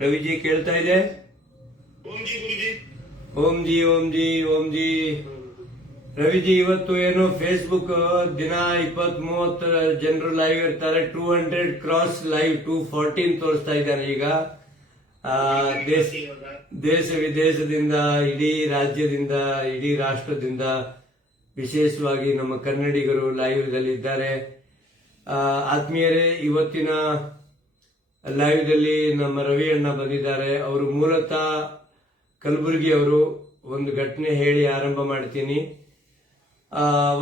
ರವಿಜಿ ಕೇಳ್ತಾ ಇದೆ? ಓಂ ಜಿ ಗುರುಜಿ. ಓಂ ಜಿ ಓಂ ಜಿ ಓಂ ಜಿ. ರವಿಜಿ, ಇವತ್ತು ಏನು ಫೇಸ್ಬುಕ್ ದಿನ 20-30 ಜನರು ಲೈವ್ ಇರ್ತಾರೆ. 200 ಕ್ರಾಸ್ ಲೈವ್ 214 ತೋರಿಸ್ತಾ ಇದ್ದಾನೆ ಈಗ. ದೇಶ ವಿದೇಶದಿಂದ, ಇಡೀ ರಾಜ್ಯದಿಂದ, ಇಡೀ ರಾಷ್ಟ್ರದಿಂದ, ವಿಶೇಷವಾಗಿ ನಮ್ಮ ಕನ್ನಡಿಗರು ಲೈವ್ ದಲ್ಲಿ ಇದ್ದಾರೆ. ಆತ್ಮೀಯರೇ, ಇವತ್ತಿನ ಲೈವ್ ದಲ್ಲಿ ನಮ್ಮ ರವಿ ಅಣ್ಣ ಬಂದಿದ್ದಾರೆ. ಅವರು ಮೂಲತಃ ಕಲಬುರಗಿ ಅವರು. ಒಂದು ಘಟನೆ ಹೇಳಿ ಆರಂಭ ಮಾಡ್ತೀನಿ.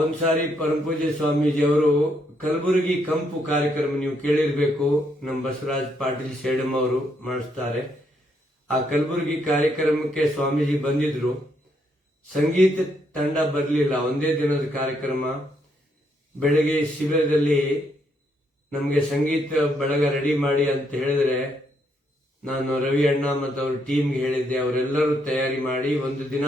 ಒಂದ್ಸಾರಿ ಪರಮಪೂಜ್ಯ ಸ್ವಾಮೀಜಿ ಅವರು ಕಲಬುರಗಿ ಕಂಪು ಕಾರ್ಯಕ್ರಮ ನೀವು ಕೇಳಿರ್ಬೇಕು, ನಮ್ಮ ಬಸವರಾಜ್ ಪಾಟೀಲ್ ಸೇಡಂ ಅವರು ಮಾಡಿಸ್ತಾರೆ. ಆ ಕಲಬುರಗಿ ಕಾರ್ಯಕ್ರಮಕ್ಕೆ ಸ್ವಾಮೀಜಿ ಬಂದಿದ್ರು. ಸಂಗೀತ ತಂಡ ಬರಲಿಲ್ಲ, ಒಂದೇ ದಿನದ ಕಾರ್ಯಕ್ರಮ. ಬೆಳಗ್ಗೆ ಶಿಬಿರದಲ್ಲಿ ನಮಗೆ ಸಂಗೀತ ಬಳಗ ರೆಡಿ ಮಾಡಿ ಅಂತ ಹೇಳಿದ್ರೆ, ನಾನು ರವಿ ಅಣ್ಣ ಮತ್ತು ಅವ್ರ ಟೀಮ್ಗೆ ಹೇಳಿದ್ದೆ. ಅವರೆಲ್ಲರೂ ತಯಾರಿ ಮಾಡಿ ಒಂದು ದಿನ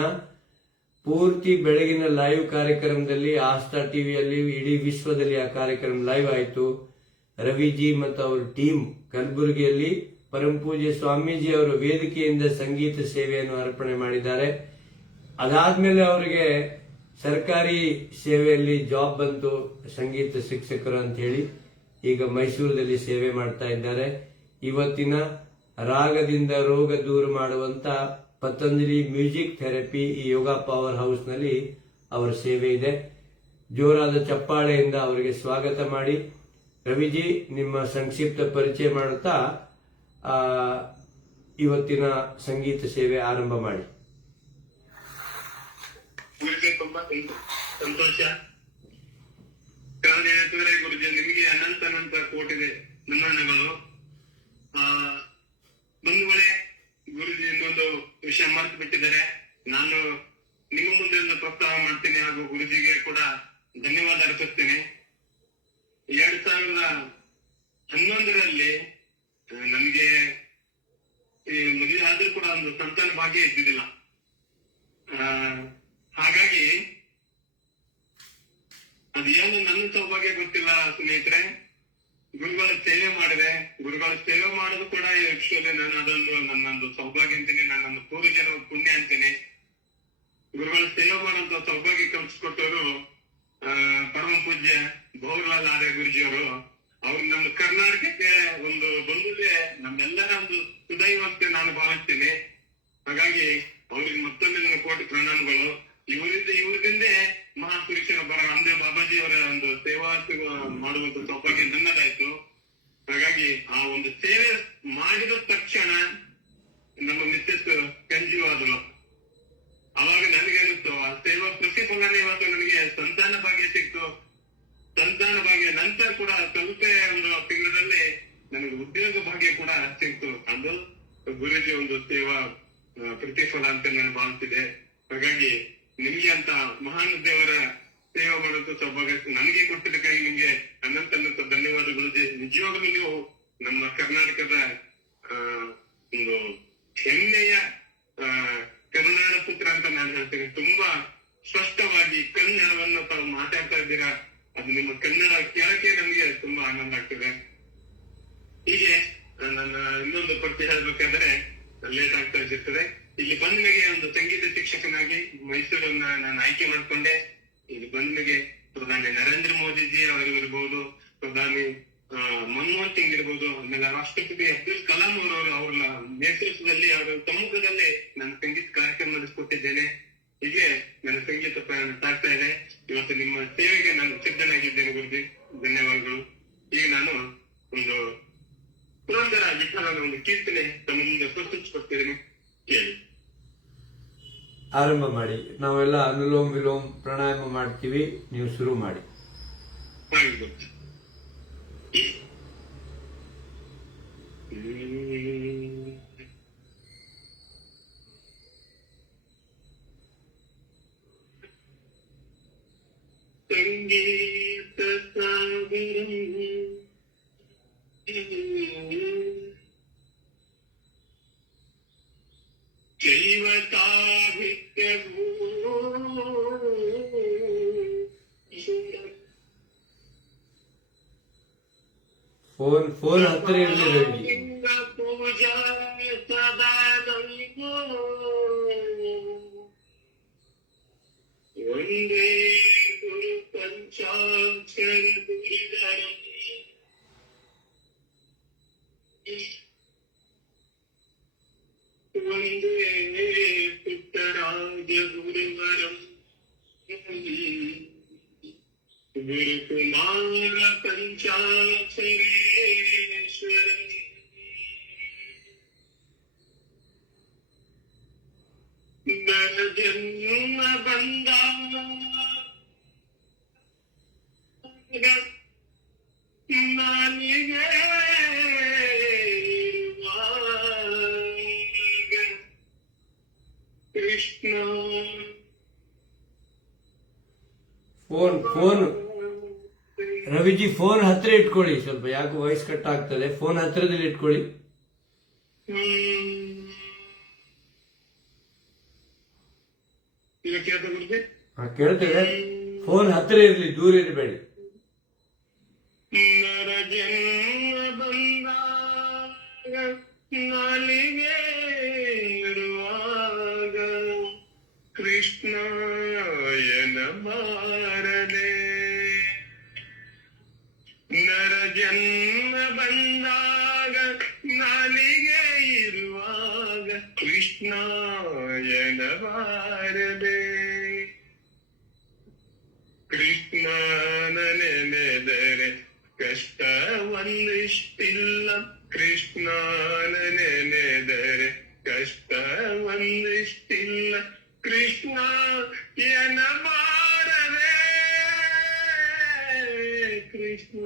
ಪೂರ್ತಿ ಬೆಳಗಿನ ಲೈವ್ ಕಾರ್ಯಕ್ರಮದಲ್ಲಿ ಆಸ್ಥಾ ಟಿವಿಯಲ್ಲಿ ಇಡೀ ವಿಶ್ವದಲ್ಲಿ ಆ ಕಾರ್ಯಕ್ರಮ ಲೈವ್ ಆಯಿತು. ರವಿಜಿ ಮತ್ತು ಅವ್ರ ಟೀಮ್ ಕಲಬುರಗಿಯಲ್ಲಿ ಪರಮಪೂಜ್ಯ ಸ್ವಾಮೀಜಿ ಅವರ ವೇದಿಕೆಯಿಂದ ಸಂಗೀತ ಸೇವೆಯನ್ನು ಅರ್ಪಣೆ ಮಾಡಿದ್ದಾರೆ. ಅದಾದ್ಮೇಲೆ ಅವರಿಗೆ ಸರ್ಕಾರಿ ಸೇವೆಯಲ್ಲಿ ಜಾಬ್ ಬಂತು, ಸಂಗೀತ ಶಿಕ್ಷಕರು ಅಂತ ಹೇಳಿ. ಈಗ ಮೈಸೂರಿನಲ್ಲಿ ಸೇವೆ ಮಾಡ್ತಾ ಇದ್ದಾರೆ. ಇವತ್ತಿನ ರಾಗದಿಂದ ರೋಗ ದೂರ ಮಾಡುವಂತ ಪತಂಜಲಿ ಮ್ಯೂಸಿಕ್ ಥೆರಪಿ ಈ ಯೋಗ ಪವರ್ ಹೌಸ್ ನಲ್ಲಿ ಅವರ ಸೇವೆ ಇದೆ. ಜೋರಾದ ಚಪ್ಪಾಳೆಯಿಂದ ಅವರಿಗೆ ಸ್ವಾಗತ ಮಾಡಿ. ರವಿಜಿ, ನಿಮ್ಮ ಸಂಕ್ಷಿಪ್ತ ಪರಿಚಯ ಮಾಡುತ್ತಾ ಇವತ್ತಿನ ಸಂಗೀತ ಸೇವೆ ಆರಂಭ ಮಾಡಿ. ತುಂಬಾ ಸಂತೋಷ. ಕಾರಣ ಏನಂತಂದ್ರೆ ಗುರುಜಿ, ನಿಮಗೆ ಅನಂತ ಕೋಟಿದೆ ನಮನಗಳು. ಬಂಧುಗಳೇ, ಗುರುಜಿ ಇನ್ನೊಂದು ವಿಷಯ ಮರೆತು ಬಿಟ್ಟಿದ್ದಾರೆ. ನಾನು ನಿಮ್ಮ ಮುಂದೆ ಒಂದು ಪ್ರಸ್ತಾವ ಮಾಡ್ತೀನಿ, ಹಾಗೂ ಗುರುಜಿಗೆ ಕೂಡ ಧನ್ಯವಾದ ಅರ್ಪಿಸ್ತೇನೆ. 2011ರಲ್ಲಿ ನನಗೆ ಮದುವೆ ಆದ್ರೂ ಕೂಡ ಒಂದು ಸಂತಾನ ಭಾಗ್ಯ ಇದ್ದಿದ್ದಿಲ್ಲ. ಹಾಗಾಗಿ ಅದೇನು ನನ್ನ ಸೌಭಾಗ್ಯ ಗೊತ್ತಿಲ್ಲ ಸ್ನೇಹಿತರೆ. ಗುರುಗಳ ಸೇವೆ ಮಾಡಿದೆ. ಗುರುಗಳ ಸೇವೆ ಮಾಡೋದು ಕೂಡ ಆಕ್ಚುಲಿ ನಾನು ಅದೊಂದು ನನ್ನೊಂದು ಸೌಭಾಗ್ಯ ಅಂತೀನಿ, ನನ್ನೊಂದು ಪೂರ್ವಜನ ಪುಣ್ಯ ಅಂತೀನಿ. ಗುರುಗಳ ಸೇವೆ ಮಾಡುವಂತ ಸೌಭಾಗ್ಯ ಕಲ್ಪಿಸ್ಕೊಟ್ಟವರು ಪರಮ ಪೂಜ್ಯ ಭವರ್ಲಾಲ್ ಆರ್ಯ ಗುರುಜಿಯವರು. ಅವ್ರು ನಮ್ಮ ಕರ್ನಾಟಕಕ್ಕೆ ಒಂದು ಬಂಧುದೇ ನಮ್ಮೆಲ್ಲರ ಒಂದು ಸುದೈವ ಅಂತ ನಾನು ಭಾವಿಸ್ತೀನಿ. ಹಾಗಾಗಿ ಅವ್ರಿಗೆ ಮತ್ತೊಮ್ಮೆ ನನ್ನ ಕೋಟಿ ಪ್ರಣಾಮಗಳು. ಇವ್ರದಿಂದೇ ಮಹಾಪುರುಷರ ಬರ ರಾಮದೇವ್ ಬಾಬಾಜಿ ಅವರ ಒಂದು ಸೇವಾ ಮಾಡುವಂತ ಸೌಭಾಗ್ಯ ನನ್ನದಾಯ್ತು. ಹಾಗಾಗಿ ಆ ಒಂದು ಸೇವೆ ಮಾಡಿದ ತಕ್ಷಣ ನಮ್ಮ ಮಿಸ್ಸೆಸ್ ಕನ್ಜೀವ್ ಆದ್ರು. ಅವಾಗ ನನಗೇನಿತ್ತು, ಆ ಸೇವಾ ಪ್ರತಿಫಲನೆ ಇವತ್ತು ನನಗೆ ಸಂತಾನ ಭಾಗ್ಯ ಸಿಕ್ತು. ಸಂತಾನ ಭಾಗ್ಯ ನಂತರ ಕೂಡ ಸ್ವಲ್ಪ ಒಂದು ತಿಂಗಳಲ್ಲಿ ನನಗೆ ಉದ್ಯೋಗ ಭಾಗ್ಯ ಕೂಡ ಸಿಕ್ತು. ಅದು ಗುರುಜಿ ಒಂದು ಸೇವಾ ಪ್ರತಿಫಲ ಅಂತ ನಾನು ಭಾವಿಸಿದೆ. ಹಾಗಾಗಿ ನಿಮ್ಗೆ ಅಂತ ಮಹಾನ್ ದೇವರ ಸೇವೆ ಮಾಡುವಂತ ಸೌಭಾಗ್ಯ ನನಗೆ ಕೊಟ್ಟಿದ್ದಕ್ಕಾಗಿ ನಿಮ್ಗೆ ಅನಂತ ಧನ್ಯವಾದಗಳು. ನಿಜವಾಗ್ಲೂ ನೀವು ನಮ್ಮ ಕರ್ನಾಟಕದ ಒಂದು ಹೆಮ್ಮೆಯ ಕನ್ನಡ ಪುತ್ರ ಅಂತ ನಾನು ಹೇಳ್ತೇನೆ. ತುಂಬಾ ಸ್ಪಷ್ಟವಾಗಿ ಕನ್ನಡವನ್ನು ತಾವು ಮಾತಾಡ್ತಾ ಇದ್ದೀರಾ. ಅದು ನಿಮ್ಮ ಕನ್ನಡ ಕೇಳಕ್ಕೆ ನಮ್ಗೆ ತುಂಬಾ ಆನಂದ ಆಗ್ತದೆ. ಹೀಗೆ ನನ್ನ ಇನ್ನೊಂದು ಪರಿಚಯ ಹೇಳ್ಬೇಕಾದ್ರೆ ಲೇಟ್ ಆಗ್ತಾ ಇರ್ತದೆ. ಇಲ್ಲಿ ಬಂದ್ಮೇಲೆ ಒಂದು ಸಂಗೀತ ಶಿಕ್ಷಕನಾಗಿ ಮೈಸೂರನ್ನ ನಾನು ಆಯ್ಕೆ ಮಾಡ್ಕೊಂಡೆ. ಇಲ್ಲಿ ಬಂದ್ಮೇಲೆ ಪ್ರಧಾನಿ ನರೇಂದ್ರ ಮೋದಿಜಿ ಅವರಿರ್ಬೋದು, ಪ್ರಧಾನಿ ಮನಮೋಹನ್ ಸಿಂಗ್ ಇರ್ಬೋದು, ಆಮೇಲೆ ರಾಷ್ಟ್ರಪತಿ ಅಬ್ದುಲ್ ಕಲಾಂ ಅವರವರು ಅವರ ನೇತೃತ್ವದಲ್ಲಿ, ಅವರ ಸಮ್ಮುಖದಲ್ಲಿ ನಾನು ಸಂಗೀತ ಕಾರ್ಯಕ್ರಮ ನಡೆಸಿಕೊಟ್ಟಿದ್ದೇನೆ. ಹೀಗೆ ನನ್ನ ಸಂಗೀತ ಪ್ರಯಾಣ ಸಾಗ್ತಾ ಇದೆ. ಇವತ್ತು ನಿಮ್ಮ ಸೇವೆಗೆ ನಾನು ಸಿದ್ಧನಾಗಿದ್ದೇನೆ ಗುರುಜಿ, ಧನ್ಯವಾದಗಳು. ಈಗ ನಾನು ಒಂದು ಪುರಂದರ ವಿಠಲನ ಒಂದು ಕೀರ್ತನೆ ತಮ್ಮ ಮುಂದೆ ಪ್ರಸ್ತುತಪಡಿಸ್ತಿದ್ದೇನೆ, ಕೇಳಿ. ಆರಂಭ ಮಾಡಿ. ನಾವೆಲ್ಲ ಅನುಲೋಮ್ ವಿಲೋಮ್ ಪ್ರಾಣಾಯಾಮ ಮಾಡ್ತೀವಿ, ನೀವು ಶುರು ಮಾಡಿ. ಸಂಗೀತ ಜೈವ ಸಾಹಿತ್ಯವೂ ಫೋನ್ ಹತ್ತಿರ ಇರಲಿ. ಪೂಜಾ ಒಂದೇ ಪುಟ್ಟರಾಜ ಗುರುವರಂ ಗುರುಕುಮಾರ ಪಂಚಾಕ್ಷರೇಶ್ವರ ನರ ಜನ್ಮ ಬಂದಾಗ ನಾನಿಗೆ ಕೃಷ್ಣ ಫೋನ್ ರವಿಜಿ ಫೋನ್ ಹತ್ರ ಇಟ್ಕೊಳ್ಳಿ, ಸ್ವಲ್ಪ ಯಾಕೆ ವಾಯ್ಸ್ ಕಟ್ ಆಗ್ತದೆ. ಫೋನ್ ಹತ್ರದಲ್ಲಿ ಇಟ್ಕೊಳ್ಳಿ. ಈಗ ಕೇಳ್ತಾ ಗುರುಜಿ? ಕೇಳ್ತೇವೆ. ಫೋನ್ ಹತ್ರ ಇರ್ಲಿ, ದೂರ ಇರಬೇಡಿ. ನರ ಜನ್ಮ ಬಂದಾಗ ನಾಲಿಗೆ ಇರುವಾಗ ಕೃಷ್ಣ ಎನ್ನಬಾರದೆ. ನರ ಜನ್ಮ ಬಂದಾಗ ನಾಲಿಗೆ ಇರುವಾಗ ಕೃಷ್ಣ ಎನ್ನಬಾರದೆ. ಕೃಷ್ಣನ ನೆನೆದರೆ ಕಷ್ಟ ಒಂದಿಷ್ಟಿಲ್ಲ. ಕೃಷ್ಣನ ನೆನೆದರೆ ಕಷ್ಟ ಒಂದಿಷ್ಟಿಲ್ಲ. ಕೃಷ್ಣ ಎನ್ನಬಾರದೆ. ಕೃಷ್ಣ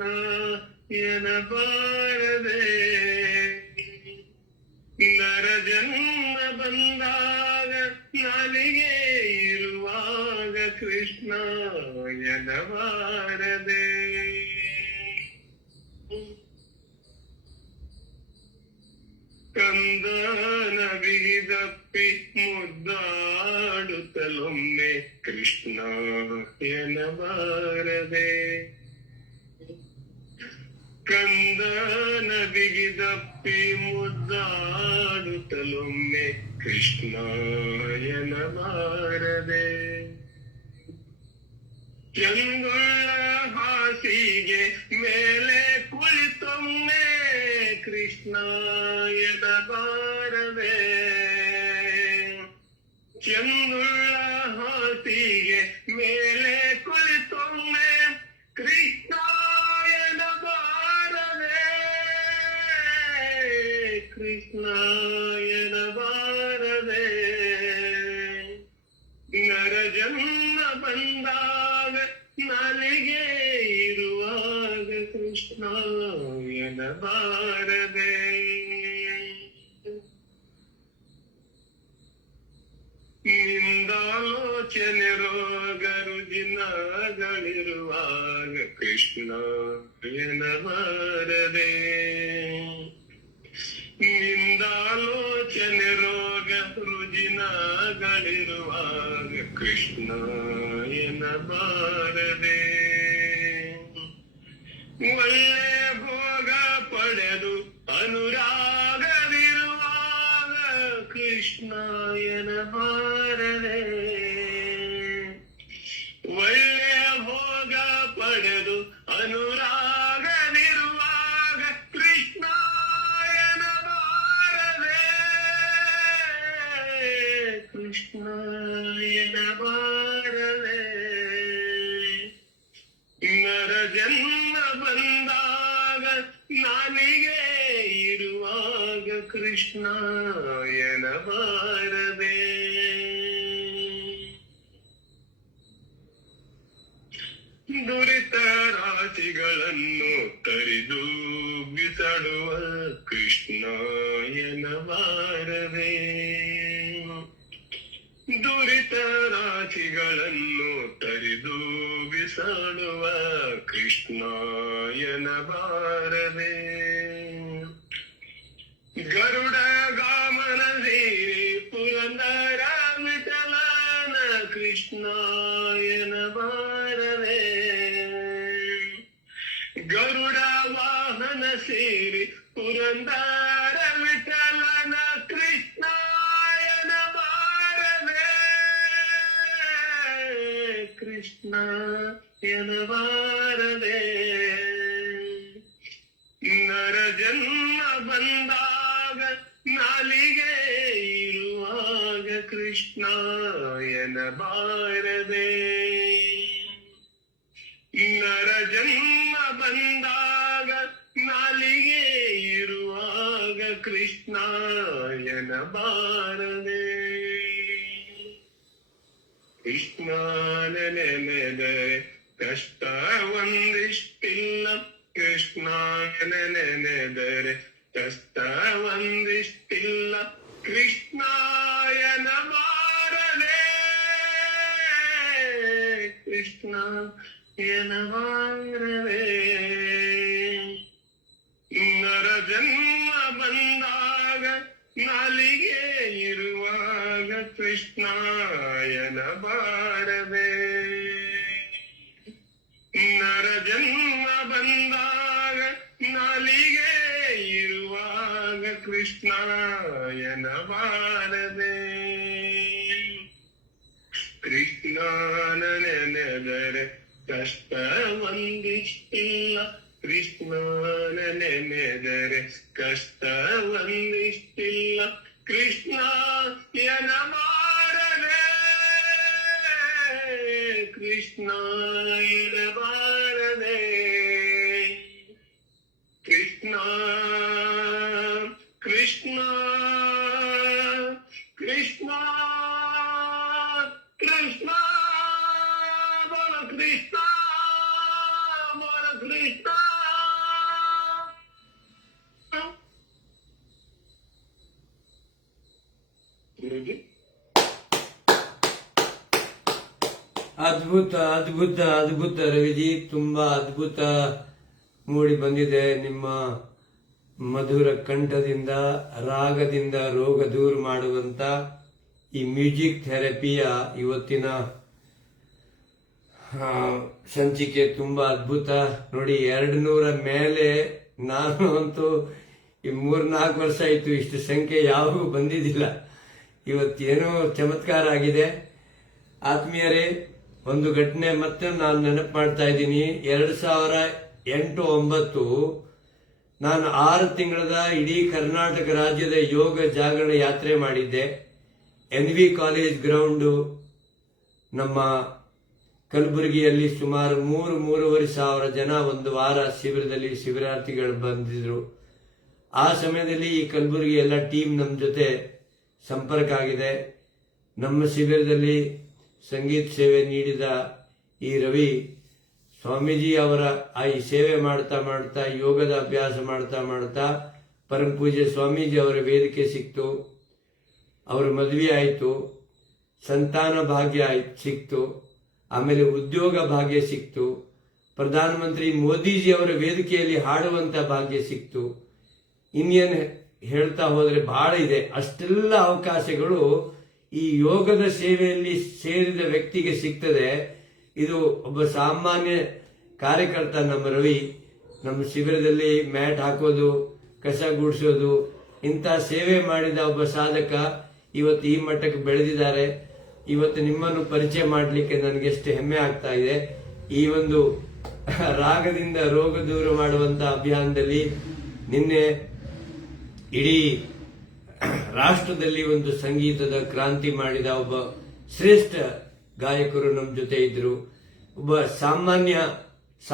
ಎನ್ನಬಾರದೆ. ನರ ಜನ್ಮ ಬಂದಾಗ ನಾಲಿಗೆ ಇರುವಾಗ ಕೃಷ್ಣ ಎನ್ನಬಾರದೆ. ಕಂದನ ಬಿಗಿದಪ್ಪಿ ಮುದ್ದಾಡುತ್ತಲೊಮ್ಮೆ ಕೃಷ್ಣ ಎನ್ನಬಾರದೆ. ಕಂದನ ಬಿಗಿದಪ್ಪಿ ಮುದ್ದಾಡುತ್ತಲೊಮ್ಮೆ ಕೃಷ್ಣ ಎನ್ನಬಾರದೆ. ಚಂಗುಳ್ಳ ಹಾಸಿಗೆ ಮೇಲೆ ಕುಳಿತೊಮ್ಮೆ ಕೃಷ್ಣ ಎನ್ನಬಾರದೆ. ಚಂಗುಳ್ಳ ಹಾಸಿಗೆ ಮೇಲೆ ಕುಳಿತೊಮ್ಮೆ ಕೃಷ್ಣ ಎನ್ನಬಾರದೆ. ಕೃಷ್ಣ ಎನ್ನಬಾರದೆ. ನರ ಜನ್ಮ ಬಂದಾಗ ನಾಲಿಗೆ ಇರುವಾಗ ಕೃಷ್ಣ ಎನ್ನಬಾರದೆ. ನಿಂದಾಲೋಚನೆ ರೋಗ ರುಜಿನಗಳಿರುವಾಗ ಕೃಷ್ಣ ಎನ್ನಬಾರದೆ. ನಿಂದಾಲೋಚನೆ ರೋಗ ರುಜಿನಗಳಿರುವಾಗ ಕೃಷ್ಣ ಎನ್ನಬಾರದೆ. ಒಳ್ಳೆ ಭೋಗ ಪಡೆದು ಅನುರಾಗವಿರುವಾಗ ಕೃಷ್ಣ ಎನ್ನಬಾರದೆ. ಒಳ್ಳೆ ಭೋಗ ಪಡೆದು ಅನುರಾಗವಿರುವಾಗ ಕೃಷ್ಣ ಎನ್ನಬಾರದೆ. ಕೃಷ್ಣ ಎನ್ನಬಾರದೆ. ನರ ಜನ್ಮ ಬಂದಾಗ ನಾಲಿಗೆ ಇರುವಾಗ ಕೃಷ್ಣ ಎನ್ನಬಾರದೆ. ದುರಿತ ರಾಶಿಗಳನ್ನು ತರಿದು ಬಿಸಾಡುವ ಕೃಷ್ಣ ಎನ್ನಬಾರದೆ. ದುರಿತ ರಾಶಿಗಳನ್ನು ತರಿದು ಬಿಸಾಡುವ ಕೃಷ್ಣ ಎನ್ನಬಾರದೆ. ಗರುಡ ಗಾಮನ ಸೇರಿ ಪುರಂದರ ವಿಠಲನ ಕೃಷ್ಣ ಎನ್ನಬಾರದೆ. ಗರುಡ ವಾಹನ ಸೇರಿ ಪುರಂದರ ವಿಠಲನ ಕೃಷ್ಣ ಎನ್ನಬಾರದೆ. ಕೃಷ್ಣ ಎನ್ನಬಾರದೆ. ನರ ಜನ್ಮ ಬಂದಾಗ ನಾಲಿಗೆ ಇರು ಕೃಷ್ಣ ಎನ್ನಬಾರದೆ. ನರ ಜನ್ಮ ಬಂದಾಗ ನಾಲಿಗೆ ಇರುವಾಗ ಕೃಷ್ಣ ಎನ್ನಬಾರದೆ. ಕೃಷ್ಣನ ನೆನೆದರೆ ಕಷ್ಟ ಒಂದಿಷ್ಟಿಲ್ಲ, ಕೃಷ್ಣನ ನೆನೆದರೆ ಕಷ್ಟ ಒಂದಿಷ್ಟಿಲ್ಲ, ಕೃಷ್ಣ ಎನ್ನಬಾರದೆ. ಕೃಷ್ಣ ಎನ್ನಬಾರದೆ. ನರ ಜನ್ಮ ಬಂದಾಗ ನಾಲಿಗೆ ಇರುವಾಗ ಕೃಷ್ಣ ಎನ್ನಬಾರದೆ. ನರ ಜನ್ಮ ಬಂದಾಗ ನಾಲಿಗೆ ಇರುವಾಗ ಕೃಷ್ಣ ಎನ್ನಬಾರದೆ. ಕೃಷ್ಣನ ನೆನೆದರೆ ಕಷ್ಟ ಒಂದಿಷ್ಟಿಲ್ಲ, ಕೃಷ್ಣನ ನೆನೆದರೆ ಕಷ್ಟ ಒಂದಿಷ್ಟಿಲ್ಲ, ಕೃಷ್ಣ ಎನ್ನಬಾರದೆ. ಕೃಷ್ಣ ಎನ್ನಬಾರದೆ. ಕೃಷ್ಣ ಕೃಷ್ಣ ಕೃಷ್ಣ ಕೃಷ್ಣ ಬಲ ಕೃಷ್ಣ ಬಲ ಕೃಷ್ಣ. ಅದ್ಭುತ ಅದ್ಭುತ ಅದ್ಭುತ ರವಿಜಿ, ತುಂಬಾ ಅದ್ಭುತ ಮೂಡಿ ಬಂದಿದೆ. ನಿಮ್ಮ ಮಧುರ ಕಂಠದಿಂದ, ರಾಗದಿಂದ ರೋಗ ದೂರ ಮಾಡುವಂತ ಈ ಮ್ಯೂಸಿಕ್ ಥೆರಪಿಯ ಇವತ್ತಿನ ಸಂಚಿಕೆ ತುಂಬಾ ಅದ್ಭುತ. ನೋಡಿ, 200 ಮೇಲೆ ನಾನು ಅಂತೂ ಈ 3-4 ವರ್ಷ ಆಯ್ತು, ಇಷ್ಟು ಸಂಖ್ಯೆ ಯಾವಾಗೂ ಬಂದಿದ್ದಿಲ್ಲ. ಇವತ್ತೇನೋ ಚಮತ್ಕಾರ ಆಗಿದೆ. ಆತ್ಮೀಯರೇ, ಒಂದು ಘಟನೆ ಮತ್ತೆ ನಾನು ನೆನಪು ಮಾಡ್ತಾ ಇದ್ದೀನಿ. 2008-09 ನಾನು 6 ತಿಂಗಳದ ಇಡೀ ಕರ್ನಾಟಕ ರಾಜ್ಯದ ಯೋಗ ಜಾಗರಣ ಯಾತ್ರೆ ಮಾಡಿದ್ದೆ. NV ಕಾಲೇಜ್ ಗ್ರೌಂಡು ನಮ್ಮ ಕಲಬುರಗಿಯಲ್ಲಿ ಸುಮಾರು 3-3.5 ಸಾವಿರ ಜನ ಒಂದು ವಾರ ಶಿಬಿರದಲ್ಲಿ ಶಿಬಿರಾರ್ಥಿಗಳು ಬಂದಿದ್ರು. ಆ ಸಮಯದಲ್ಲಿ ಈ ಕಲಬುರಗಿ ಎಲ್ಲ ಟೀಮ್ ನಮ್ಮ ಜೊತೆ ಸಂಪರ್ಕ ಆಗಿದೆ. ನಮ್ಮ ಶಿಬಿರದಲ್ಲಿ ಸಂಗೀತ ಸೇವೆ ನೀಡಿದ ಈ ರವಿ ಸ್ವಾಮೀಜಿ ಅವರ ಈ ಸೇವೆ ಮಾಡ್ತಾ ಮಾಡ್ತಾ, ಯೋಗದ ಅಭ್ಯಾಸ ಮಾಡ್ತಾ ಮಾಡ್ತಾ ಪರಮ ಪೂಜ್ಯ ಸ್ವಾಮೀಜಿ ಅವರ ವೇದಿಕೆ ಸಿಕ್ತು. ಅವರ ಮದುವೆ ಆಯಿತು, ಸಂತಾನ ಭಾಗ್ಯ ಸಿಕ್ತು, ಆಮೇಲೆ ಉದ್ಯೋಗ ಭಾಗ್ಯ ಸಿಕ್ತು, ಪ್ರಧಾನಮಂತ್ರಿ ಮೋದಿಜಿ ಅವರ ವೇದಿಕೆಯಲ್ಲಿ ಹಾಡುವಂತ ಭಾಗ್ಯ ಸಿಕ್ತು. ಇನ್ನೇನು ಹೇಳ್ತಾ ಹೋದ್ರೆ ಬಹಳ ಇದೆ. ಅಷ್ಟೆಲ್ಲ ಅವಕಾಶಗಳು ಈ ಯೋಗದ ಸೇವೆಯಲ್ಲಿ ಸೇರಿದ ವ್ಯಕ್ತಿಗೆ ಸಿಗ್ತದೆ. ಇದು ಒಬ್ಬ ಸಾಮಾನ್ಯ ಕಾರ್ಯಕರ್ತ ನಮ್ಮ ರವಿ ನಮ್ಮ ಶಿಬಿರದಲ್ಲಿ ಮ್ಯಾಟ್ ಹಾಕೋದು, ಕಸ ಗುಡಿಸೋದು, ಇಂಥ ಸೇವೆ ಮಾಡಿದ ಒಬ್ಬ ಸಾಧಕ ಇವತ್ತು ಈ ಮಟ್ಟಕ್ಕೆ ಬೆಳೆದಿದ್ದಾರೆ. ಇವತ್ತು ನಿಮ್ಮನ್ನು ಪರಿಚಯ ಮಾಡಲಿಕ್ಕೆ ನನಗೆ ಎಷ್ಟು ಹೆಮ್ಮೆ ಆಗ್ತಾ ಇದೆ. ಈ ಒಂದು ರಾಗದಿಂದ ರೋಗ ದೂರ ಮಾಡುವಂತ ಅಭಿಯಾನದಲ್ಲಿ ನಿನ್ನೆ ಇಡೀ ರಾಷ್ಟ್ರದಲ್ಲಿ ಒಂದು ಸಂಗೀತದ ಕ್ರಾಂತಿ ಮಾಡಿದ ಒಬ್ಬ ಶ್ರೇಷ್ಠ ಗಾಯಕರು ನಮ್ಮ ಜೊತೆ ಇದ್ರು. ಒಬ್ಬ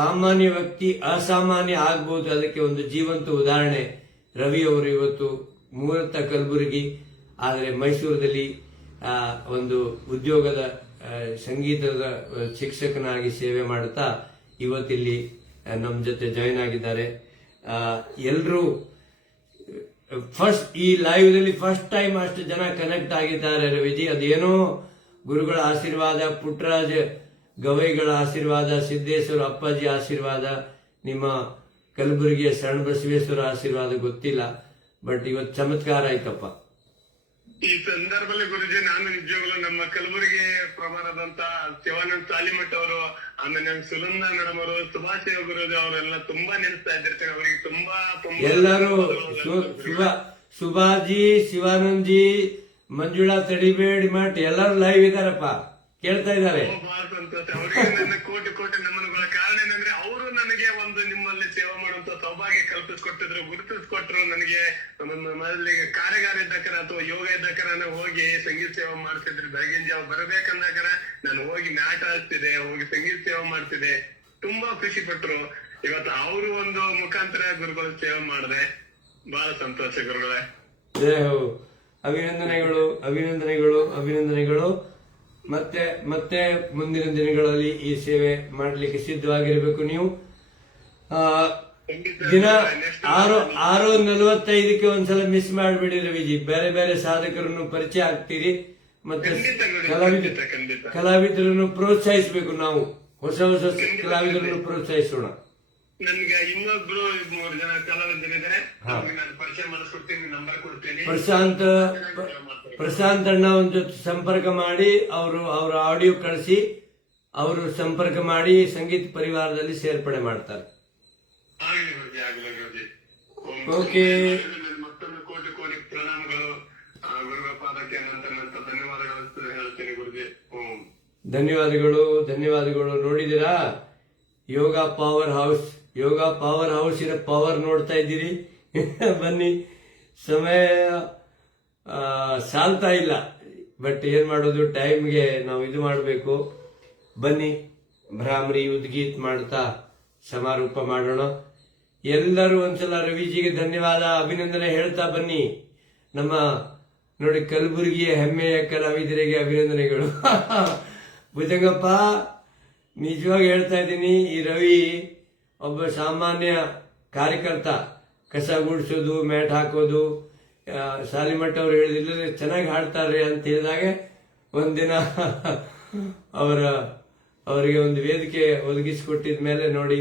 ಸಾಮಾನ್ಯ ವ್ಯಕ್ತಿ ಅಸಾಮಾನ್ಯ ಆಗ್ಬಹುದು, ಅದಕ್ಕೆ ಒಂದು ಜೀವಂತ ಉದಾಹರಣೆ ರವಿ ಅವರು. ಇವತ್ತು ಮೂಲತಃ ಕಲಬುರಗಿ, ಆದರೆ ಮೈಸೂರಿನಲ್ಲಿ ಒಂದು ಉದ್ಯೋಗದ ಸಂಗೀತದ ಶಿಕ್ಷಕನಾಗಿ ಸೇವೆ ಮಾಡುತ್ತಾ ಇವತ್ತಿಲ್ಲಿ ನಮ್ಮ ಜೊತೆ ಜಾಯಿನ್ ಆಗಿದ್ದಾರೆ. ಎಲ್ಲರೂ ಈ ಲೈವ್ ದಲ್ಲಿ ಫಸ್ಟ್ ಟೈಮ್ ಅಷ್ಟು ಜನ ಕನೆಕ್ಟ್ ಆಗಿದ್ದಾರೆ ರವಿಜಿ. ಅದೇನೋ ಗುರುಗಳ ಆಶೀರ್ವಾದ, ಪುಟ್ಟರಾಜ ಗವೈಗಳ ಆಶೀರ್ವಾದ, ಸಿದ್ದೇಶ್ವರ ಅಪ್ಪಾಜಿ ಆಶೀರ್ವಾದ, ನಿಮ್ಮ ಕಲಬುರಗಿಯ ಶರಣ ಬಸವೇಶ್ವರ ಆಶೀರ್ವಾದ ಗೊತ್ತಿಲ್ಲ. ಬಟ್ ಇವತ್ತು ಚಮತ್ಕಾರ ಆಯ್ತಪ್ಪ. ಈ ಸಂದರ್ಭದಲ್ಲಿ ಗುರುಜಿ, ನಾನು ನಿಜವಾಗ್ಲೂ ನಮ್ಮ ಕಲಬುರಗಿ ಪ್ರಮಾಣದಂತ ಶಿವಾನಂದ ಸಾಲಿಮಠ್ ಅವರು, ಆಮೇಲೆ ನಮ್ಮ ಸುನಂದ ಮೇಡಮ್ ಅವರು, ಸುಭಾಷ್ ಗುರುಜಿ ಅವರೆಲ್ಲ ತುಂಬಾ ನೆನೆಸ್ತಾ ಇದ್ದಿರ್ತೇನೆ. ಅವರಿಗೆ ತುಂಬಾ ಎಲ್ಲರೂ ಸುಭಾಜಿ, ಶಿವಾನಂದ್ ಜಿ, ಮಂಜುಳಾ ತಡಿಬೇಡಿ ಮಠ್ ಎಲ್ಲರೂ ಲೈವ್ ಇದಾರಪ್ಪ. ಕೇಳ್ತಾ ಇದ್ದಾರೆ. ಬಹಳ ಸಂತೋಷ. ಅವರಿಗೆ ನನ್ನ ಕೋಟಿ ಕೋಟಿ ನಮನಗಳ ಕಾರಣ ಏನಂದ್ರೆ ಅವರು ನನಗೆ ಒಂದು ನಿಮ್ಮಲ್ಲಿ ಸೇವೆ ಮಾಡುವಂತ ಸೌಭಾಗ್ಯ ಕಲ್ಪಿಸ್ಕೊಟ್ಟಿದ್ರು, ಗುರುತಿಸ್ಕೊಟ್ರು. ನನಗೆ ಮೊದಲಿಗೆ ಕಾರ್ಯಾಗಾರ ಇದ್ದಕರ ಅಥವಾ ಯೋಗ ಇದ್ದಕರ ಹೋಗಿ ಸಂಗೀತ ಸೇವೆ ಮಾಡ್ತಿದ್ರು. ಬೆಳಗಿನ ಜಾವ ಬರಬೇಕಂದಾಕರ ನಾನು ಹೋಗಿ ಮ್ಯಾಟ್ ಆಡ್ತಿದ್ದೆ, ಹೋಗಿ ಸಂಗೀತ ಸೇವೆ ಮಾಡ್ತಿದ್ದೆ. ತುಂಬಾ ಖುಷಿ ಪಟ್ರು. ಇವತ್ತು ಅವರು ಒಂದು ಮುಖಾಂತರ ಗುರುಗಳು ಸೇವೆ ಮಾಡಿದೆ. ಬಹಳ ಸಂತೋಷ ಗುರುಗಳೇ. ಅಭಿನಂದನೆಗಳು, ಅಭಿನಂದನೆಗಳು, ಅಭಿನಂದನೆಗಳು. ಮತ್ತೆ ಮತ್ತೆ ಮುಂದಿನ ದಿನಗಳಲ್ಲಿ ಈ ಸೇವೆ ಮಾಡಲಿಕ್ಕೆ ಸಿದ್ಧವಾಗಿರಬೇಕು. ನೀವು ದಿನ 6:45 ಒಂದ್ಸಲ ಮಿಸ್ ಮಾಡಬೇಡಿ ರವಿಜಿ. ಬೇರೆ ಬೇರೆ ಸಾಧಕರನ್ನು ಪರಿಚಯ ಆಗ್ತೀರಿ, ಮತ್ತೆ ಕಲಾವಿದರನ್ನು ಪ್ರೋತ್ಸಾಹಿಸಬೇಕು. ನಾವು ಹೊಸ ಹೊಸ ಕಲಾವಿದರನ್ನು ಪ್ರೋತ್ಸಾಹಿಸೋಣ. ನನ್ಗೆ ಇನ್ನೊಬ್ರು 3 ಜನ ಕಲಾವಿದರಿದ್ದಾರೆ, ನಾನು ಪರಿಚಯ ಮಾಡಿಸ್ಕೊಡ್ತೀನಿ, ನಂಬರ್ ಕೊಡ್ತೀನಿ. ಪ್ರಶಾಂತ್ ಅಣ್ಣ ಒಂದ್ ಜೊತೆ ಸಂಪರ್ಕ ಮಾಡಿ, ಅವ್ರ ಆಡಿಯೋ ಕಳಿಸಿ, ಅವರು ಸಂಪರ್ಕ ಮಾಡಿ ಸಂಗೀತ ಪರಿವಾರದಲ್ಲಿ ಸೇರ್ಪಡೆ ಮಾಡ್ತಾರೆ. ಆಗ್ಲಿ ಗುರುಜಿ, ಆಗ್ಲಿ ಗುರುಜಿ. ಓಕೆ, ಮತ್ತೊಂದು ಕೋಟಿ ಕೋಟಿ ಪ್ರಣಾಮಗಳು. ಗುರುಗಳ ಪಾದಕ್ಕೆ ನಂತರ ಧನ್ಯವಾದಗಳು ಹೇಳ್ತೀನಿ ಗುರುಜಿ. ಧನ್ಯವಾದಗಳು, ಧನ್ಯವಾದಗಳು. ನೋಡಿದಿರಾ, ಯೋಗ ಪವರ್ ಹೌಸ್, ಯೋಗ ಪವರ್ ಹೌಸಿನ ಪವರ್ ನೋಡ್ತಾ ಇದ್ದೀರಿ. ಬನ್ನಿ, ಸಮಯ ಸಾಲ್ತಾ ಇಲ್ಲ, ಬಟ್ ಏನ್ ಮಾಡೋದು, ಟೈಮ್ಗೆ ನಾವು ಇದು ಮಾಡಬೇಕು. ಬನ್ನಿ, ಭ್ರಾಮರಿ ಉದ್ಗೀತ್ ಮಾಡ್ತಾ ಸಮಾರೋಪ ಮಾಡೋಣ. ಎಲ್ಲರೂ ಒಂದ್ಸಲ ರವಿಜಿಗೆ ಧನ್ಯವಾದ, ಅಭಿನಂದನೆ ಹೇಳ್ತಾ ಬನ್ನಿ. ನಮ್ಮ ನೋಡಿ, ಕಲಬುರಗಿಯ ಹೆಮ್ಮೆಯ ಕಲಾವಿದರಿಗೆ ಅಭಿನಂದನೆಗಳು. ಭುಜಂಗಪ್ಪ, ನಿಜವಾಗಿ ಹೇಳ್ತಾ ಇದ್ದೀನಿ, ಈ ರವಿ ಒಬ್ಬ ಸಾಮಾನ್ಯ ಕಾರ್ಯಕರ್ತ. ಕಸ ಗುಡಿಸೋದು, ಮ್ಯಾಟ್ ಹಾಕೋದು, ಸಾಲಿಮಠ ಅವ್ರು ಹೇಳಿದಿಲ್ಲ ಚೆನ್ನಾಗಿ ಹಾಡ್ತಾರೆ ಅಂತ ಹೇಳಿದಾಗ ಒಂದಿನ ಅವರಿಗೆ ಒಂದು ವೇದಿಕೆ ಒದಗಿಸಿಕೊಟ್ಟಿದ ಮೇಲೆ ನೋಡಿ,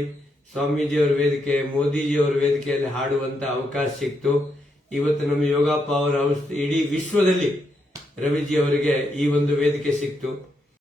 ಸ್ವಾಮೀಜಿಯವರ ವೇದಿಕೆ, ಮೋದಿಜಿಯವರ ವೇದಿಕೆಯಲ್ಲಿ ಹಾಡುವಂತ ಅವಕಾಶ ಸಿಕ್ತು. ಇವತ್ತು ನಮ್ಮ ಯೋಗ ಪವರ್ ಹೌಸ್ ಇಡೀ ವಿಶ್ವದಲ್ಲಿ ರವಿಜಿ ಅವರಿಗೆ ಈ ಒಂದು ವೇದಿಕೆ ಸಿಕ್ತು.